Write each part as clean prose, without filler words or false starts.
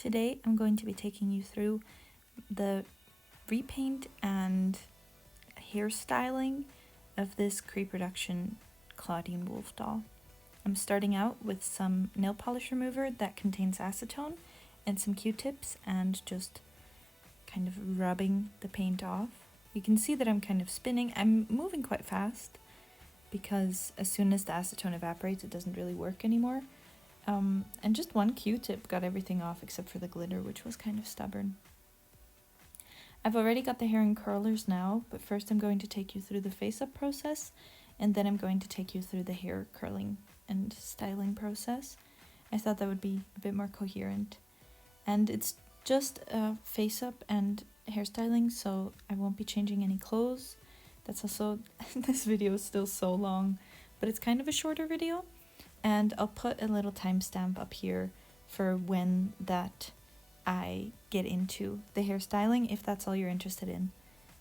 Today I'm going to be taking you through the repaint and hairstyling of this Creeproduction Clawdeen wolf doll. I'm starting out with some nail polish remover that contains acetone and some Q-tips and just kind of rubbing the paint off. You can see that I'm kind of spinning. I'm moving quite fast because as soon as the acetone evaporates it doesn't really work anymore. And just one Q-tip got everything off except for the glitter, which was kind of stubborn. I've already got the hair in curlers now, but first I'm going to take you through the face-up process, and then I'm going to take you through the hair curling and styling process. I thought that would be a bit more coherent. And it's just a face-up and hairstyling, so I won't be changing any clothes. That's also, this video is still so long, but it's kind of a shorter video. And I'll put a little timestamp up here for when that I get into the hairstyling, if that's all you're interested in.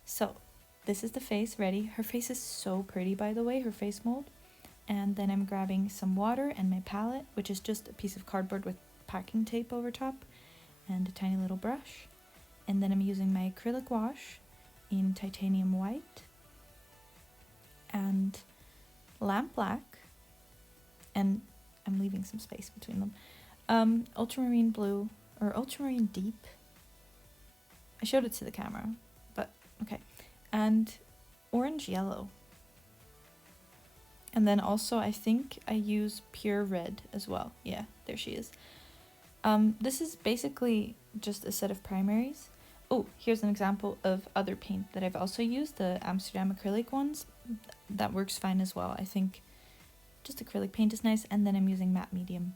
So this is the face ready. Her face is so pretty, by the way, her face mold. And then I'm grabbing some water and my palette, which is just a piece of cardboard with packing tape over top and a tiny little brush. And then I'm using my acrylic wash in titanium white and lamp black. And I'm leaving some space between them. Ultramarine blue, or ultramarine deep. I showed it to the camera, but okay. And orange yellow. And then also I think I use pure red as well. Yeah, there she is. This is basically just a set of primaries. Oh, here's an example of other paint that I've also used, the Amsterdam acrylic ones. That works fine as well, I think. Just acrylic paint is nice, and then I'm using matte medium.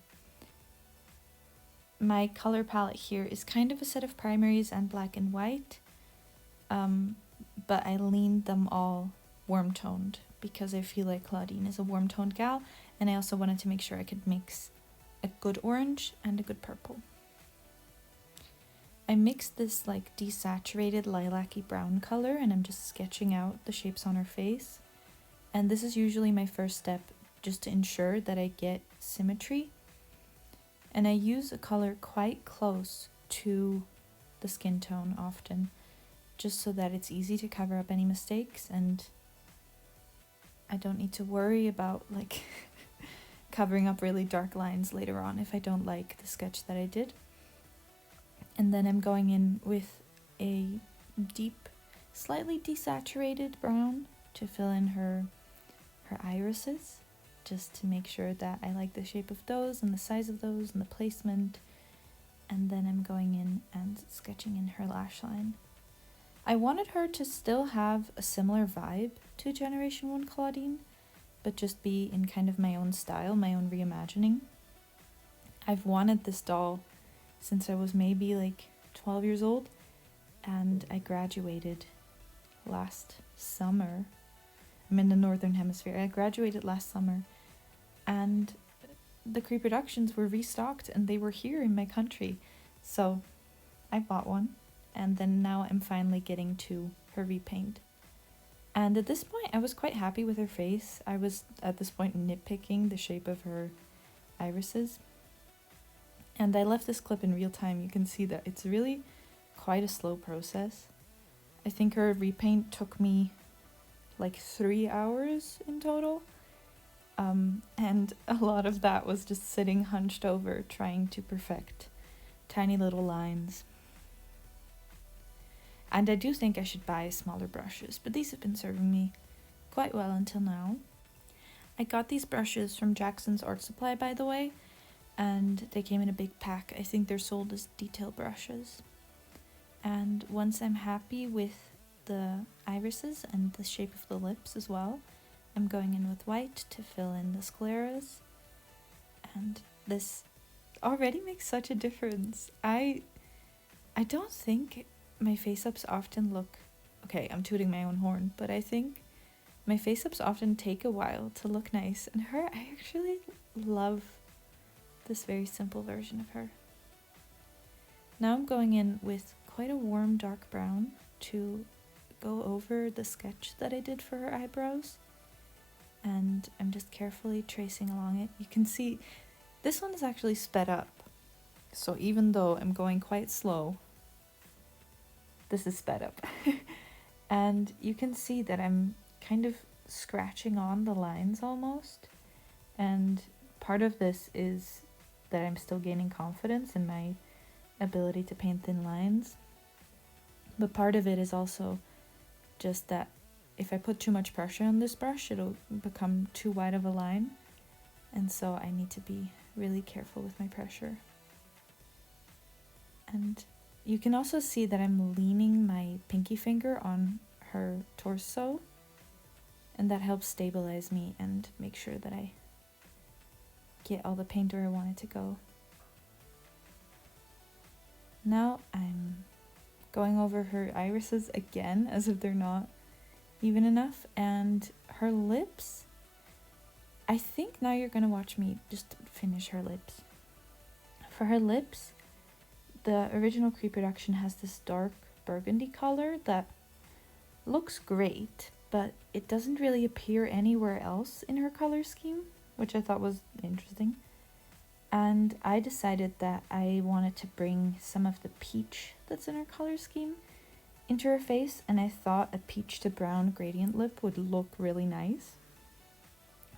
My color palette here is kind of a set of primaries and black and white, but I leaned them all warm-toned because I feel like Clawdeen is a warm-toned gal, and I also wanted to make sure I could mix a good orange and a good purple. I mixed this like desaturated lilac-y brown color, and I'm just sketching out the shapes on her face. And this is usually my first step, just to ensure that I get symmetry. And I use a color quite close to the skin tone often, just so that it's easy to cover up any mistakes and I don't need to worry about like covering up really dark lines later on if I don't like the sketch that I did. And then I'm going in with a deep, slightly desaturated brown to fill in her irises, just to make sure that I like the shape of those and the size of those and the placement. And then I'm going in and sketching in her lash line. I wanted her to still have a similar vibe to Generation 1 Clawdeen, but just be in kind of my own style, my own reimagining. I've wanted this doll since I was maybe like 12 years old, and I graduated last summer. I'm in the Northern Hemisphere. I graduated last summer, and the Creeproductions were restocked and they were here in my country. So I bought one, and then now I'm finally getting to her repaint. And at this point I was quite happy with her face. I was at this point nitpicking the shape of her irises. And I left this clip in real time. You can see that it's really quite a slow process. I think her repaint took me like 3 hours in total. And a lot of that was just sitting hunched over trying to perfect tiny little lines. And I do think I should buy smaller brushes, but these have been serving me quite well until now. I got these brushes from Jackson's Art Supply, by the way, and they came in a big pack. I think they're sold as detail brushes. And once I'm happy with the irises and the shape of the lips as well, I'm going in with white to fill in the scleras. And this already makes such a difference. I don't think my face-ups often look... Okay, I'm tooting my own horn, but I think my face-ups often take a while to look nice. And her, I actually love this very simple version of her. Now I'm going in with quite a warm dark brown to go over the sketch that I did for her eyebrows. And I'm just carefully tracing along it. You can see this one is actually sped up. So even though I'm going quite slow, this is sped up. And you can see that I'm kind of scratching on the lines almost. And part of this is that I'm still gaining confidence in my ability to paint thin lines. But part of it is also just that if I put too much pressure on this brush, it'll become too wide of a line. And so I need to be really careful with my pressure. And you can also see that I'm leaning my pinky finger on her torso, and that helps stabilize me and make sure that I get all the paint where I want it to go. Now I'm going over her irises again, as if they're not even enough, and her lips. I think now you're gonna watch me just finish her lips. For her lips, the original Creeproduction has this dark burgundy color that looks great, but it doesn't really appear anywhere else in her color scheme, which I thought was interesting. And I decided that I wanted to bring some of the peach that's in her color scheme into her face, and I thought a peach to brown gradient lip would look really nice.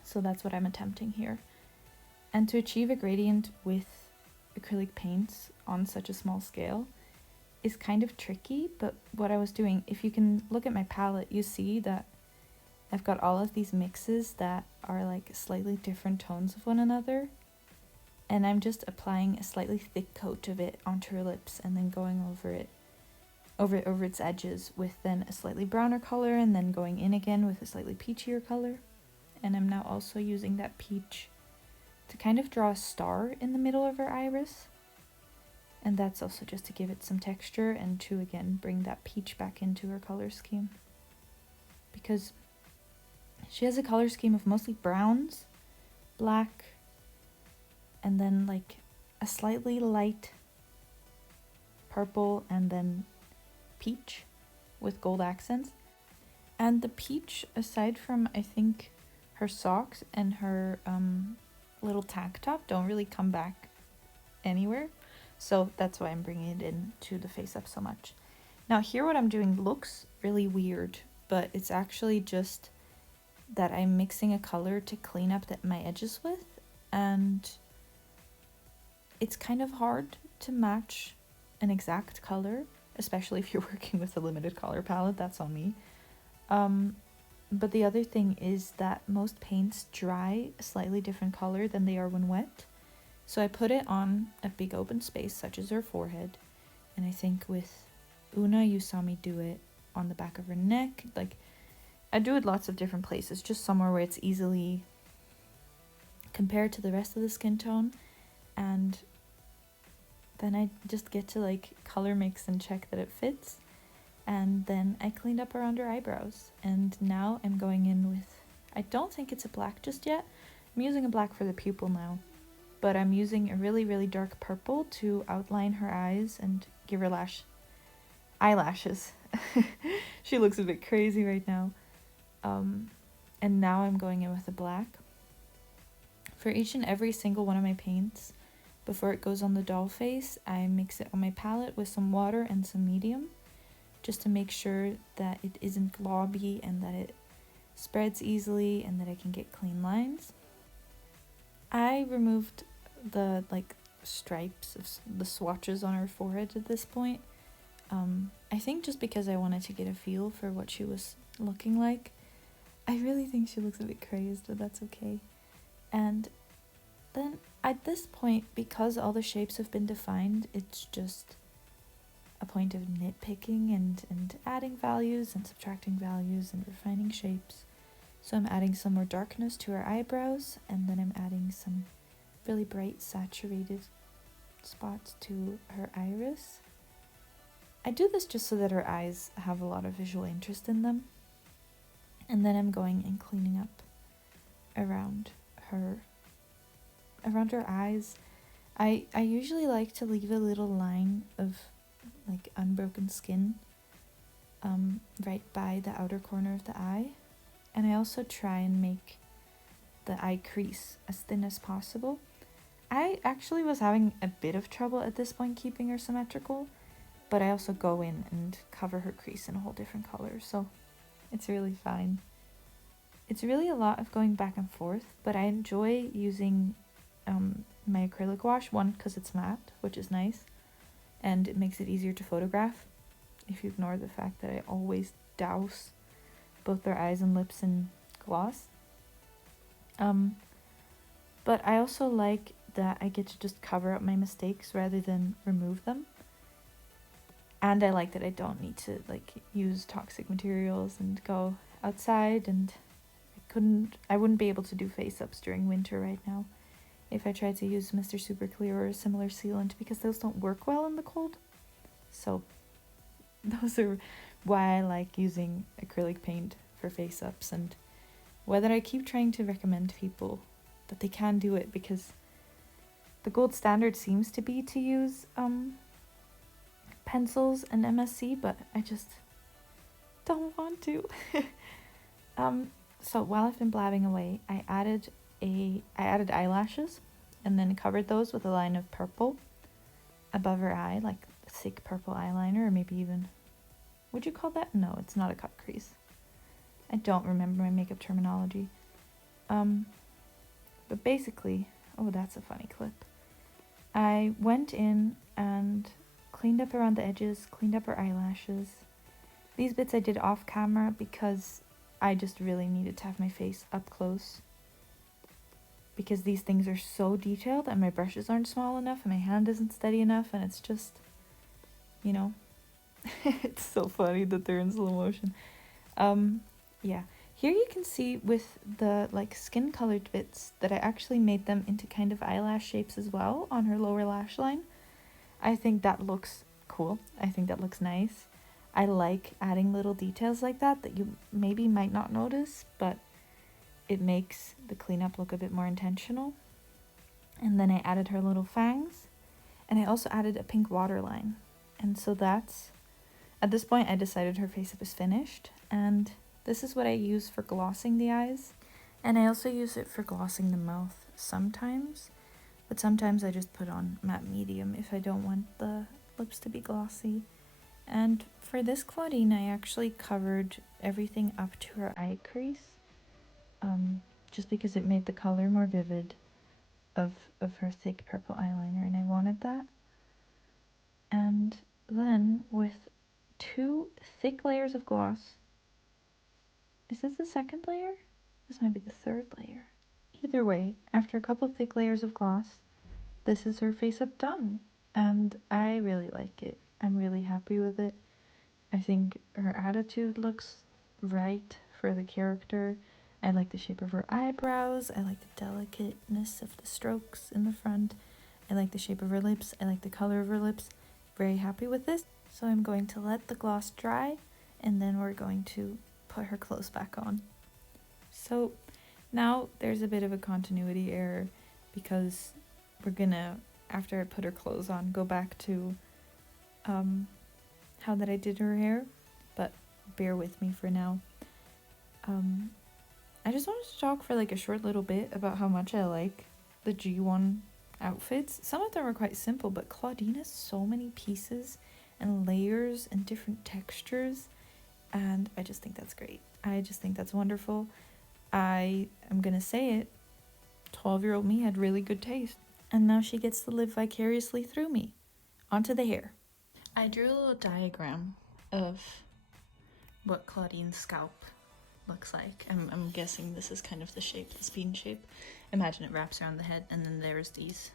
So that's what I'm attempting here. And to achieve a gradient with acrylic paints on such a small scale is kind of tricky, but what I was doing, if you can look at my palette, you see that I've got all of these mixes that are like slightly different tones of one another, and I'm just applying a slightly thick coat of it onto her lips and then going over it, over its edges with then a slightly browner color, and then going in again with a slightly peachier color. And I'm now also using that peach to kind of draw a star in the middle of her iris. And that's also just to give it some texture and to again bring that peach back into her color scheme. Because she has a color scheme of mostly browns, black, and then like a slightly light purple, and then peach with gold accents. And the peach, aside from I think her socks and her little tank top, don't really come back anywhere. So that's why I'm bringing it into the face up so much. Now here what I'm doing looks really weird, but it's actually just that I'm mixing a color to clean up my edges with, and it's kind of hard to match an exact color, especially if you're working with a limited color palette. That's on me. But the other thing is that most paints dry a slightly different color than they are when wet. So I put it on a big open space such as her forehead, and I think with Una you saw me do it on the back of her neck. Like I do it lots of different places, just somewhere where it's easily compared to the rest of the skin tone, and then I just get to like color mix and check that it fits. And then I cleaned up around her eyebrows, and now I'm going in with, I don't think it's a black just yet. I'm using a black for the pupil now, but I'm using a really, really dark purple to outline her eyes and give her eyelashes. She looks a bit crazy right now. And now I'm going in with a black. For each and every single one of my paints, before it goes on the doll face, I mix it on my palette with some water and some medium, just to make sure that it isn't globby and that it spreads easily and that I can get clean lines. I removed the stripes of the swatches on her forehead at this point. I think just because I wanted to get a feel for what she was looking like. I really think she looks a bit crazed, but that's okay. And then at this point, because all the shapes have been defined, it's just a point of nitpicking and adding values and subtracting values and refining shapes. So I'm adding some more darkness to her eyebrows, and then I'm adding some really bright saturated spots to her iris. I do this just so that her eyes have a lot of visual interest in them. And then I'm going and cleaning up around her eyes. I usually like to leave a little line of like unbroken skin right by the outer corner of the eye, and I also try and make the eye crease as thin as possible. I actually was having a bit of trouble at this point keeping her symmetrical, but I also go in and cover her crease in a whole different color, so it's really fine. It's really a lot of going back and forth, but I enjoy using my acrylic wash, one because it's matte, which is nice, and it makes it easier to photograph if you ignore the fact that I always douse both their eyes and lips in gloss. But I also like that I get to just cover up my mistakes rather than remove them. And I like that I don't need to like use toxic materials and go outside, and I wouldn't be able to do face ups during winter right now if I tried to use Mr. Super Clear or a similar sealant, because those don't work well in the cold. So those are why I like using acrylic paint for face ups, and whether I keep trying to recommend people that they can do it, because the gold standard seems to be to use pencils and MSC, but I just don't want to. So while I've been blabbing away, I added eyelashes and then covered those with a line of purple above her eye, like thick purple eyeliner, or maybe even, would you call that? No, it's not a cut crease. I don't remember my makeup terminology. But basically, oh, that's a funny clip. I went in and cleaned up around the edges, cleaned up her eyelashes. These bits I did off camera because I just really needed to have my face up close, because these things are so detailed and my brushes aren't small enough and my hand isn't steady enough, and it's just, you know, it's so funny that they're in slow motion. Yeah. Here you can see with the like skin colored bits that I actually made them into kind of eyelash shapes as well on her lower lash line. I think that looks cool. I think that looks nice. I like adding little details like that you maybe might not notice, but it makes the cleanup look a bit more intentional. And then I added her little fangs, and I also added a pink waterline. And so that's, at this point I decided her face up is finished, and this is what I use for glossing the eyes. And I also use it for glossing the mouth sometimes, but sometimes I just put on matte medium if I don't want the lips to be glossy. And for this Clawdeen, I actually covered everything up to her eye crease, just because it made the color more vivid of her thick purple eyeliner, and I wanted that. And then with 2 thick layers of gloss, is this the second layer? This might be the 3rd layer. Either way, after a couple thick layers of gloss, this is her face up done, and I really like it. I'm really happy with it. I think her attitude looks right for the character. I like the shape of her eyebrows. I like the delicateness of the strokes in the front. I like the shape of her lips. I like the color of her lips. Very happy with this. So I'm going to let the gloss dry, and then we're going to put her clothes back on. So now there's a bit of a continuity error, because we're gonna, after I put her clothes on, go back to how that I did her hair, but bear with me for now. I just wanted to talk for like a short little bit about how much I like the G1 outfits. Some of them are quite simple, but Clawdeen has so many pieces and layers and different textures, and I just think that's great. I just think that's wonderful. I am gonna say it, 12-year-old me had really good taste, and now she gets to live vicariously through me. Onto the hair. I drew a little diagram of what Clawdeen's scalp looks like. I'm guessing this is kind of the shape, the spine shape. Imagine it wraps around the head, and then there's these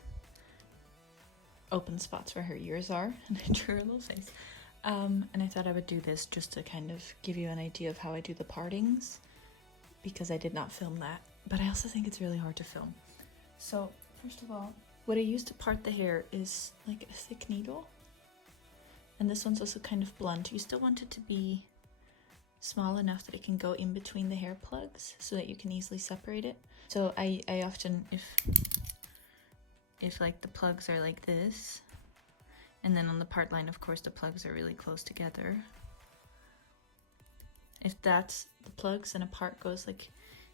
open spots where her ears are, and I drew her little face. And I thought I would do this just to kind of give you an idea of how I do the partings, because I did not film that, but I also think it's really hard to film. So first of all, what I use to part the hair is like a thick needle. And this one's also kind of blunt. You still want it to be small enough that it can go in between the hair plugs so that you can easily separate it. So I often, if like the plugs are like this, and then on the part line, of course, the plugs are really close together. If that's the plugs and a part goes like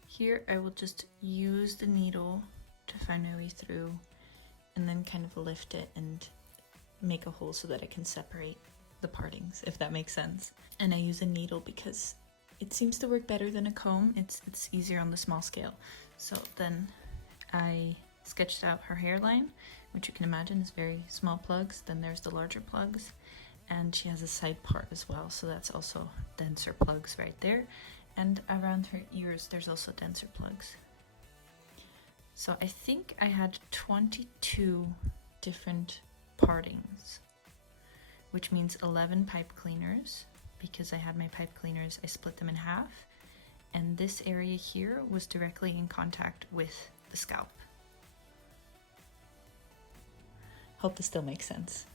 here, I will just use the needle to find my way through and then kind of lift it and make a hole so that I can separate the partings, if that makes sense. And I use a needle because it seems to work better than a comb. It's easier on the small scale. So then I sketched out her hairline, which you can imagine is very small plugs. Then there's the larger plugs, and she has a side part as well, so that's also denser plugs right there. And around her ears there's also denser plugs. So I think I had 22 different partings, which means 11 pipe cleaners. Because I had my pipe cleaners, I split them in half, and this area here was directly in contact with the scalp. Hope this still makes sense.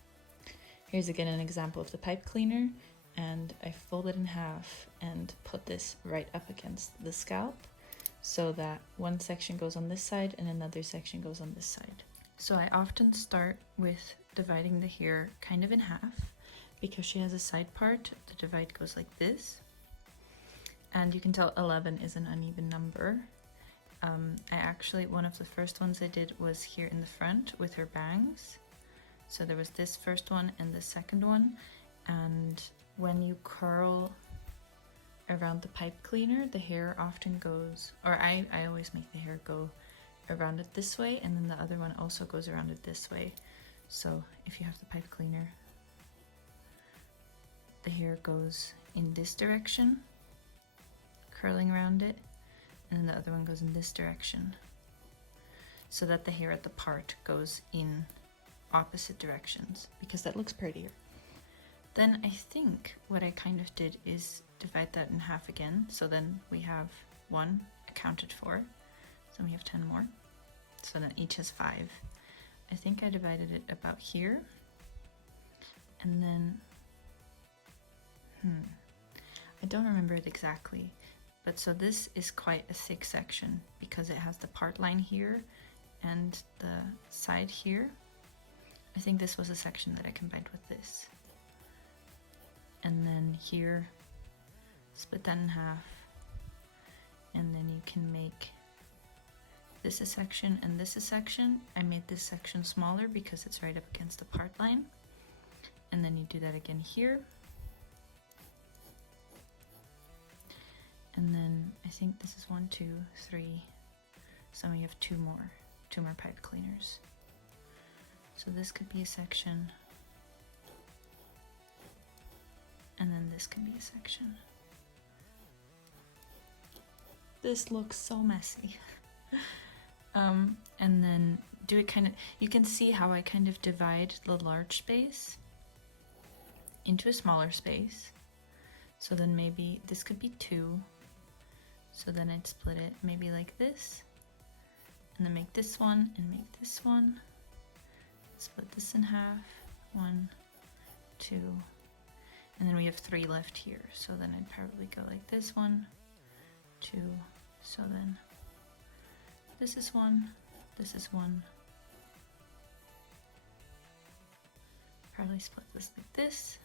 Here's again an example of the pipe cleaner, and I fold it in half and put this right up against the scalp so that one section goes on this side and another section goes on this side. So I often start with dividing the hair kind of in half. Because she has a side part, the divide goes like this. And you can tell 11 is an uneven number. One of the first ones I did was here in the front with her bangs. So there was this first one and the second one. And when you curl around the pipe cleaner, the hair often goes, or I always make the hair go around it this way, and then the other one also goes around it this way. So if you have the pipe cleaner, the hair goes in this direction, curling around it, and then the other one goes in this direction, so that the hair at the part goes in opposite directions, because that looks prettier. Then I think what I kind of did is divide that in half again, so then we have 1 accounted for, so we have 10 more, so then each has 5. I think I divided it about here, and then I don't remember it exactly, but so this is quite a thick section because it has the part line here and the side here. I think this was a section that I combined with this. And then here, split that in half, and then you can make this a section and this a section. I made this section smaller because it's right up against the part line. And then you do that again here. And then I think this is 1, 2, 3. So we have two more pipe cleaners. So this could be a section. And then this can be a section. This looks so messy. And then do it kind of, you can see how I kind of divide the large space into a smaller space. So then maybe this could be 2. So then I'd split it maybe like this, and then make this one and make this one. Split this in half, 1, 2, and then we have 3 left here. So then I'd probably go like this, 1, 2. So then this is 1, this is 1. Probably split this like this,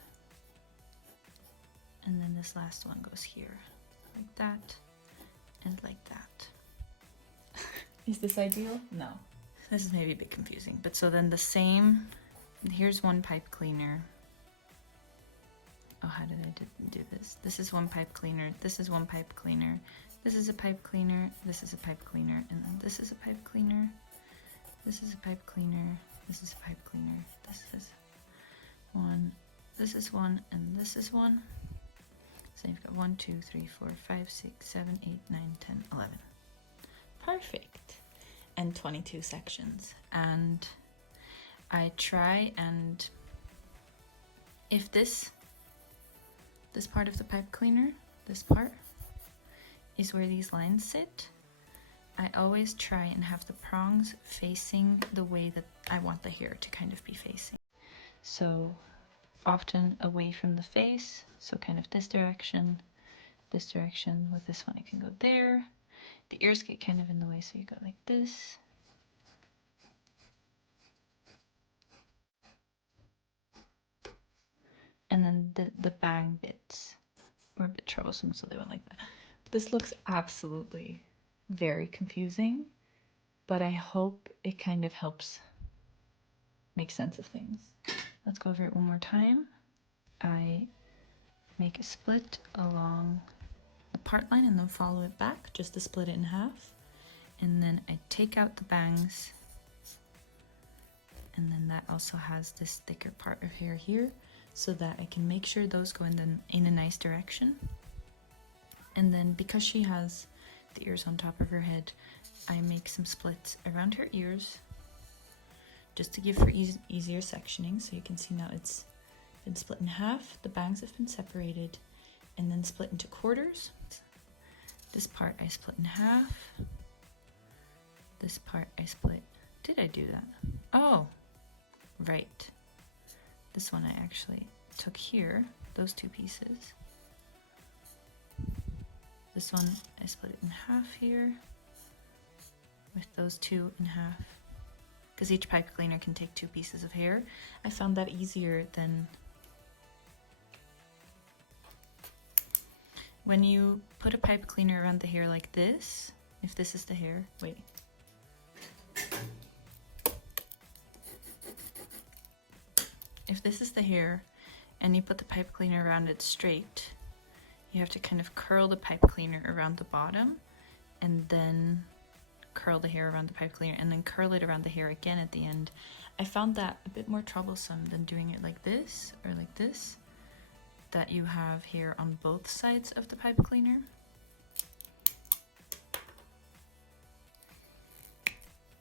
and then this last one goes here, like that. And like that. Is this ideal? No. This is maybe a bit confusing, but so then the same, here's 1 pipe cleaner. Oh, how did I do this? This is 1 pipe cleaner, this is 1 pipe cleaner, this is a pipe cleaner, this is a pipe cleaner, and then this is a pipe cleaner, this is a pipe cleaner, this is a pipe cleaner, this is 1, this is 1, and this is 1. So you've got 1, 2, 3, 4, 5, 6, 7, 8, 9, 10, 11. Perfect. And 22 sections. And I try, and if this part of the pipe cleaner, this part, is where these lines sit, I always try and have the prongs facing the way that I want the hair to kind of be facing. So often away from the face, so kind of this direction. With this one it can go there. The ears get kind of in the way, so you go like this. And then the bang bits were a bit troublesome, so they went like that. This looks absolutely very confusing, but I hope it kind of helps make sense of things. Let's go over it one more time. I make a split along the part line and then follow it back just to split it in half. And then I take out the bangs, and then that also has this thicker part of hair here, so that I can make sure those go in a nice direction. And then because she has the ears on top of her head, I make some splits around her ears just to give her easier sectioning. So you can see now it's been split in half, the bangs have been separated, and then split into quarters. This part I split in half. This part I split. Did I do that? Oh, right. This one I actually took here, those two pieces. This one I split it in half here with those two in half. Because each pipe cleaner can take 2 pieces of hair. I found that easier than when you put a pipe cleaner around the hair like this. If this is the hair, wait. If this is the hair and you put the pipe cleaner around it straight, you have to kind of curl the pipe cleaner around the bottom and then curl the hair around the pipe cleaner and then curl it around the hair again at the end. I found that a bit more troublesome than doing it like this or like this, that you have hair on both sides of the pipe cleaner.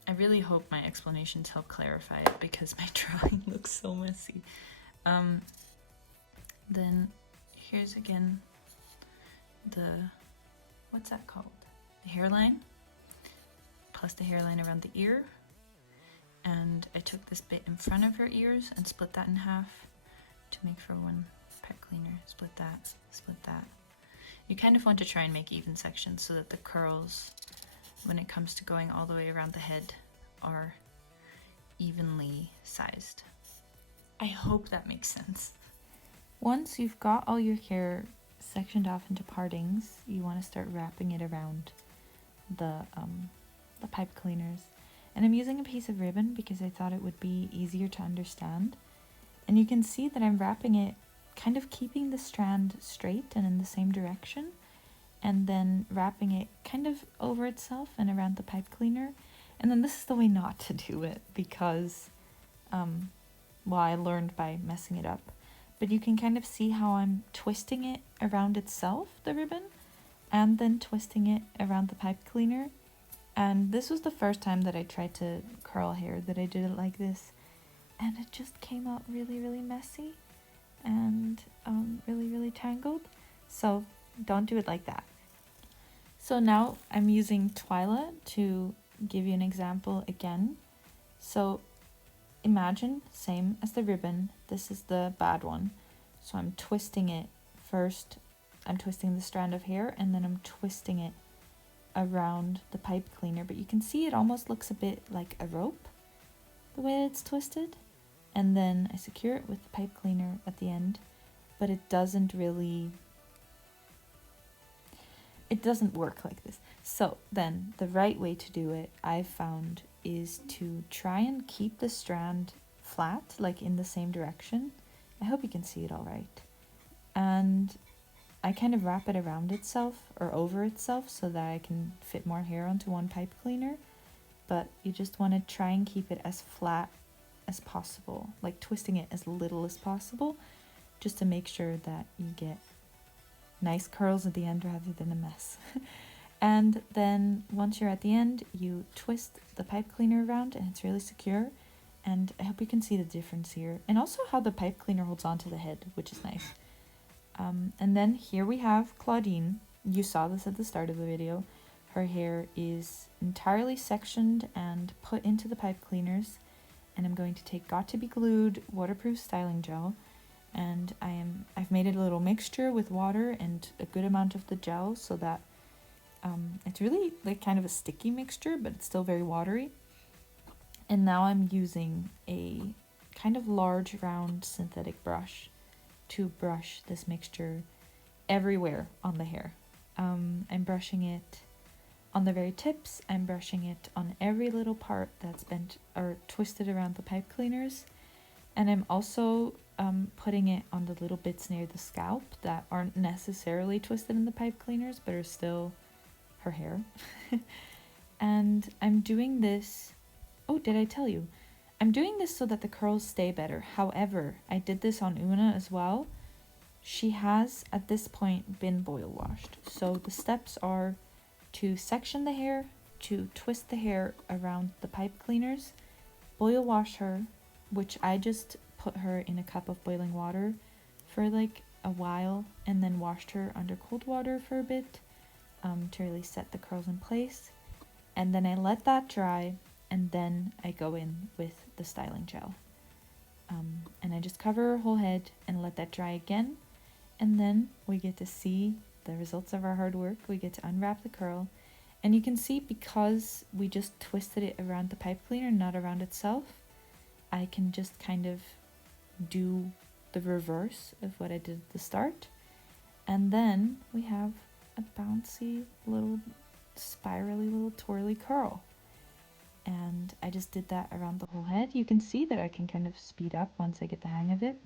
I really hope my explanations help clarify it because my drawing looks so messy. Then here's again the, what's that called? The hairline, plus the hairline around the ear. And I took this bit in front of her ears and split that in half to make for one pipe cleaner. Split that, split that. You kind of want to try and make even sections so that the curls, when it comes to going all the way around the head, are evenly sized. I hope that makes sense. Once you've got all your hair sectioned off into partings, you want to start wrapping it around the pipe cleaners. And I'm using a piece of ribbon because I thought it would be easier to understand. And you can see that I'm wrapping it, kind of keeping the strand straight and in the same direction, and then wrapping it kind of over itself and around the pipe cleaner. And then this is the way not to do it because, well, I learned by messing it up. But you can kind of see how I'm twisting it around itself, the ribbon, and then twisting it around the pipe cleaner. And this was the first time that I tried to curl hair that I did it like this. And it just came out really, really messy and really, really tangled. So don't do it like that. So now I'm using Twyla to give you an example again. So imagine, same as the ribbon, this is the bad one. So I'm twisting it first. I'm twisting the strand of hair and then I'm twisting it around the pipe cleaner, but you can see it almost looks a bit like a rope the way it's twisted. And then I secure it with the pipe cleaner at the end, but it doesn't really, it doesn't work like this. So then the right way to do it, I've found, is to try and keep the strand flat, like in the same direction. I hope you can see it all right. And I kind of wrap it around itself or over itself so that I can fit more hair onto one pipe cleaner. But you just want to try and keep it as flat as possible, like twisting it as little as possible, just to make sure that you get nice curls at the end rather than a mess. And then once you're at the end, you twist the pipe cleaner around and it's really secure. And I hope you can see the difference here. And also how the pipe cleaner holds onto the head, which is nice. And then here we have Clawdeen. You saw this at the start of the video. Her hair is entirely sectioned and put into the pipe cleaners. And I'm going to take Got To Be Glued waterproof styling gel. And I've made it a little mixture with water and a good amount of the gel so that it's really like kind of a sticky mixture, but it's still very watery. And now I'm using a kind of large round synthetic brush to brush this mixture everywhere on the hair. I'm brushing it on the very tips, I'm brushing it on every little part that's bent or twisted around the pipe cleaners. And I'm also putting it on the little bits near the scalp that aren't necessarily twisted in the pipe cleaners, but are still her hair. And I'm doing this, oh, did I tell you? I'm doing this so that the curls stay better. However, I did this on Una as well. She has, at this point, been boil washed. So the steps are to section the hair, to twist the hair around the pipe cleaners, boil wash her, which I just put her in a cup of boiling water for like a while, and then washed her under cold water for a bit to really set the curls in place. And then I let that dry, and then I go in with the styling gel. And I just cover her whole head and let that dry again. And then we get to see the results of our hard work. We get to unwrap the curl. And you can see, because we just twisted it around the pipe cleaner, not around itself, I can just kind of do the reverse of what I did at the start. And then we have a bouncy little spirally little twirly curl. And I just did that around the whole head. You can see that I can kind of speed up once I get the hang of it.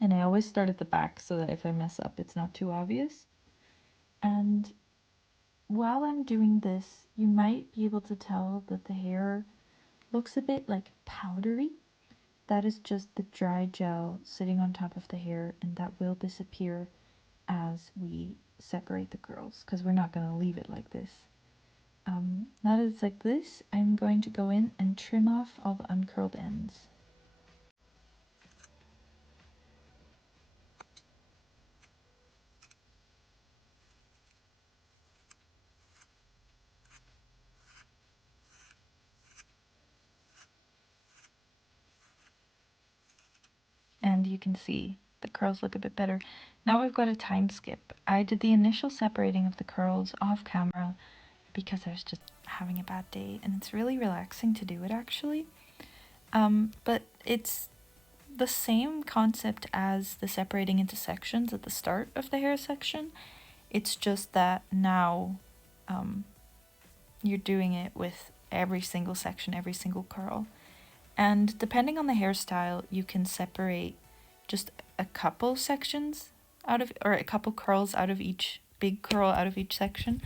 And I always start at the back so that if I mess up, it's not too obvious. And while I'm doing this, you might be able to tell that the hair looks a bit like powdery. That is just the dry gel sitting on top of the hair, and that will disappear as we separate the curls, because we're not going to leave it like this. Now that it's like this, I'm going to go in and trim off all the uncurled ends. And you can see the curls look a bit better. Now we've got a time skip. I did the initial separating of the curls off camera because I was just having a bad day, and it's really relaxing to do it actually. But it's the same concept as the separating into sections at the start of the hair section. It's just that now you're doing it with every single section, every single curl. And depending on the hairstyle, you can separate just a couple sections out of, or a couple curls out of each, big curl out of each section.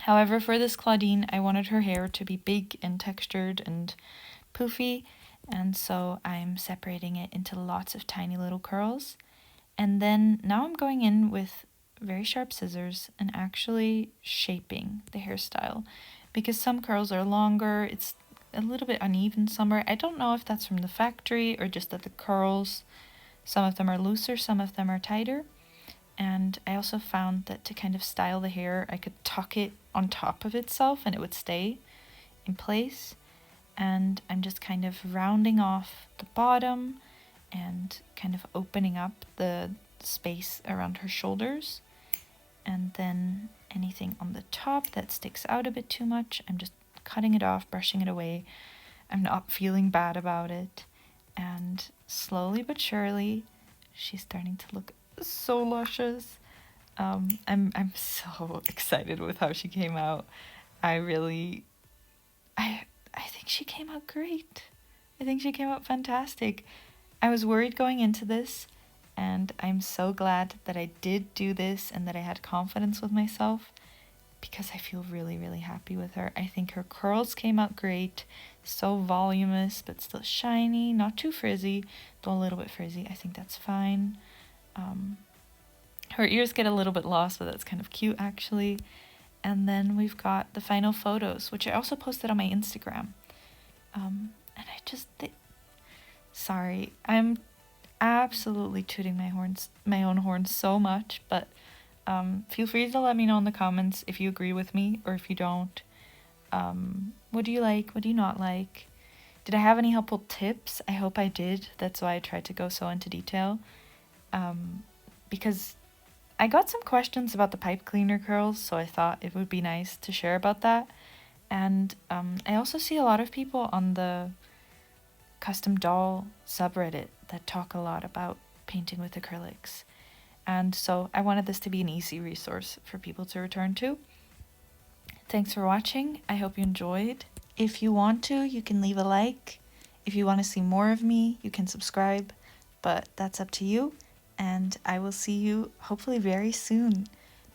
However, for this Clawdeen, I wanted her hair to be big and textured and poofy, and so I'm separating it into lots of tiny little curls. And then now I'm going in with very sharp scissors and actually shaping the hairstyle, because some curls are longer, it's a little bit uneven somewhere. I don't know if that's from the factory or just that the curls, some of them are looser, some of them are tighter. And I also found that to kind of style the hair, I could tuck it on top of itself and it would stay in place. And I'm just kind of rounding off the bottom and kind of opening up the space around her shoulders. And then anything on the top that sticks out a bit too much, I'm just cutting it off, brushing it away. I'm not feeling bad about it. And slowly but surely, she's starting to look so luscious. I'm so excited with how she came out. I think she came out great. I think she came out fantastic. I was worried going into this, and I'm so glad that I did do this and that I had confidence with myself, because I feel really, really happy with her. I think her curls came out great, so voluminous but still shiny, not too frizzy, though a little bit frizzy. I think that's fine. Her ears get a little bit lost, but that's kind of cute actually. And then we've got the final photos, which I also posted on my Instagram. And I just sorry, I'm absolutely tooting my own horn so much, but feel free to let me know in the comments if you agree with me or if you don't. What do you like? What do you not like? Did I have any helpful tips? I hope I did. That's why I tried to go so into detail. Because I got some questions about the pipe cleaner curls, so I thought it would be nice to share about that. And I also see a lot of people on the custom doll subreddit that talk a lot about painting with acrylics. And so I wanted this to be an easy resource for people to return to. Thanks for watching. I hope you enjoyed. If you want to, you can leave a like. If you want to see more of me, you can subscribe, but that's up to you. And I will see you hopefully very soon,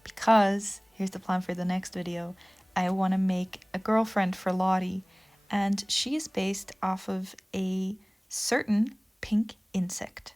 because here's the plan for the next video. I want to make a girlfriend for Lottie, and she is based off of a certain pink insect.